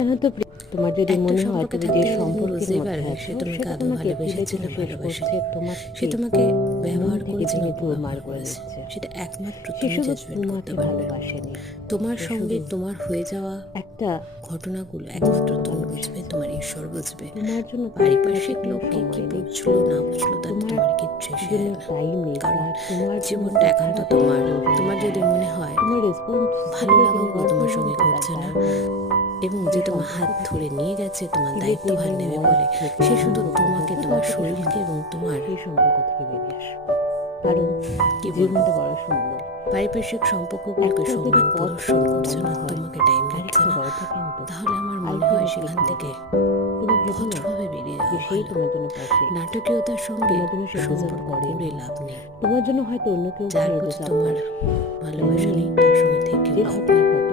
জানো তো তোমার যদি একটা মনে হয় সম্পর্কে তুমি যে থাকতে গেলে তুমি সম্পর্কের বুঝতেই মধ্যে পারবে আছো সে তোমাকে সেটা আদৌ তোমাকে ভালোবেসেছে ধীরে না ধীরে শেষ করছে, ভালোবাসেনি। সে তোমাকে তোমাকে মন ব্যবহার থেকে করেছে না ধীরে ধীরে মার অপব্যবহার করে করেছে, দিচ্ছে। সেটা একমাত্র সে তুমি শুধু জাজমেন্ট করতে তোমাকে পারবে। ভালোবাসেনি, তোমার সে সঙ্গে শুধু তোমার হয়ে যাওয়া একটা ঘটনাগুলো একমাত্র বস্তু তুমি বুঝবে, ভালোবেসেছে। তোমার ঈশ্বর বুঝবে। তোমার জন্য তার কাছে পারিপার্শ্বিক কোনো লোক কি সময় নেই, বুঝলো না বুঝলো তাতে তোমার তোমার কিচ্ছু এসে জন্য যায় না। টাইম নেই, কারণ তার তোমার জন্য জীবনটা একান্ত কথাটা তোমার। প্রয়োজন তোমার তার। যদি মনে হয় তোমার ভালো রেসপন্সিবিলিটি লাগাগুলো নেওয়ার তোমার সঙ্গে প্রয়োজনটা তার ঘটছে না, তার নেই। এবং যে যে তোমার হাত সম্পর্কটাকে ধরে নিয়ে গেছে তোমার ধীরে দায়িত্বভার ধীরে নেবে মন বলে, থেকে সে শুধু অন্তরের তোমাকে, তোমার গভীরতা থেকে শরীরকে এবং তোমার সেই সম্পর্ক থেকে বেরিয়ে আসো। কারণ কি বলবো, জীবনটা বড় সুন্দর। পারিপার্শ্বিক সম্পর্কগুলোকে একটা যদি সম্মান পথ প্রদর্শন করছে না, লম্বা হয়, তোমাকে টাইম দিচ্ছে আরেকটা না, বড় থাকে কিন্তু তাহলে আমার মনে হয় আলটিমেটলি সেখান খুলে থেকে যায়। তুমি ভেবো না ভদ্রভাবে বেরিয়ে যে যাওয়া সেই ভালো। তোমার জন্য পারফেক্ট, নাটকীয়তার সঙ্গে তোমার জন্য সে ডিজার্ভ সম্পর্ক করেনি। করে লাভ নেই। তোমার জন্য হয়তো অন্য কেউ যার ভালো প্রতি ডিজার্ভ তোমার করে। ভালোবাসা নেই তার সঙ্গে থেকেও যে লাভ নেই। ঘটনা ঘটে